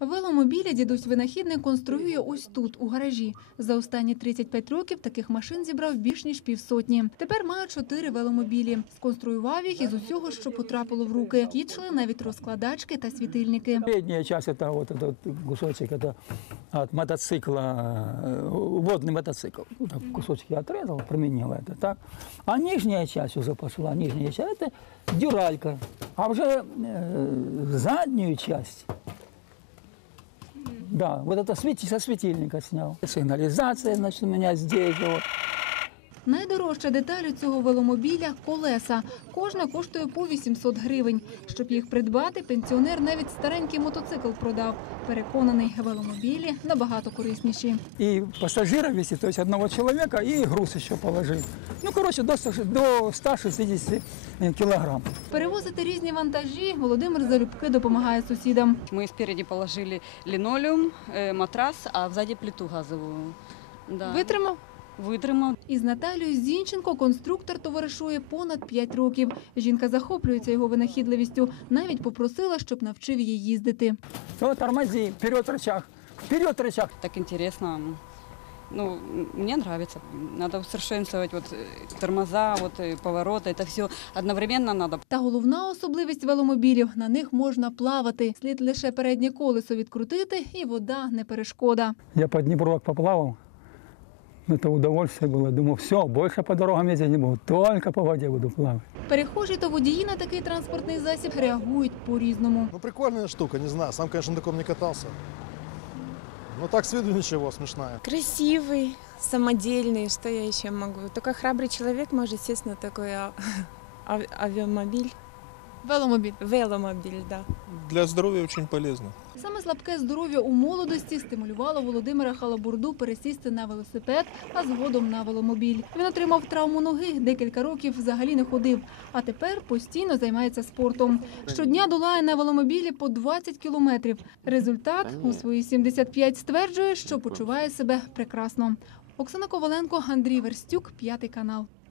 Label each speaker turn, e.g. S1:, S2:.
S1: Веломобілі дідусь-винахідник конструює ось тут, у гаражі. За останні 35 років таких машин зібрав більш ніж півсотні. Тепер має 4 веломобілі. Сконструював їх із усього, що потрапило в руки. Кічли, навіть розкладачки та світильники.
S2: Передняя часть – это вот этот кусочек, это от мотоцикла, водный мотоцикл. Вот так кусочек я отрезал, применил это, так. А нижняя часть уже пошла, нижняя часть – это дюралька. А уже заднюю часть, да, вот это со светильника снял. Сигнализация, значит, у меня здесь вот.
S1: Найдорожча деталь у цього веломобіля – колеса. Кожна коштує по 800 гривень. Щоб їх придбати, пенсіонер навіть старенький мотоцикл продав. Переконаний, веломобілі набагато корисніші.
S2: И пассажира весит, то есть одного человека, и груз еще положил. Ну, короче, до 160 килограмм.
S1: Перевозити різні вантажі Володимир залюбки допомагає сусідам.
S3: Мы спереди положили линолеум, матрас, а сзади плиту газовую. Да.
S1: Витримав?
S3: Витримав.
S1: Із Наталією Зінченко конструктор товаришує понад 5 років. Жінка захоплюється його винахідливістю. Навіть попросила, щоб навчив її їздити.
S2: Вот тормози, вперед рычаг, вперед рычаг.
S3: Так интересно. Ну, мне нравится. Надо усовершенствовать вот тормоза, вот повороты. Это все одновременно надо.
S1: Та головна особливість веломобілів – на них можна плавати. Слід лише переднє колесо відкрутити, і вода не перешкода.
S2: Я под Днепровок поплавал. Это удовольствие было. Думал, все, больше по дорогам ездить не буду, только по воде буду плавать.
S1: Перехожі та водії на такий транспортний засіб реагують по-різному.
S4: Ну, прикольная штука, не знаю. Сам, конечно, на таком не катался. Но так с виду ничего, смешная.
S5: Красивый, самодельный, что я еще могу. Только храбрый человек может сесть на такой авиамобиль.
S1: Веломобіль.
S5: Веломобиль, да.
S6: Для здоровья очень полезно.
S1: Саме слабке здоров'я у молодості стимулювало Володимира Халабурду пересісти на велосипед, а згодом на веломобіль. Він отримав травму ноги, декілька років взагалі не ходив, а тепер постійно займається спортом. Щодня долає на веломобілі по 20 кілометрів. Результат у свої 75 стверджує, що почуває себе прекрасно. Оксана Коваленко, Андрій Верстюк, 5 канал.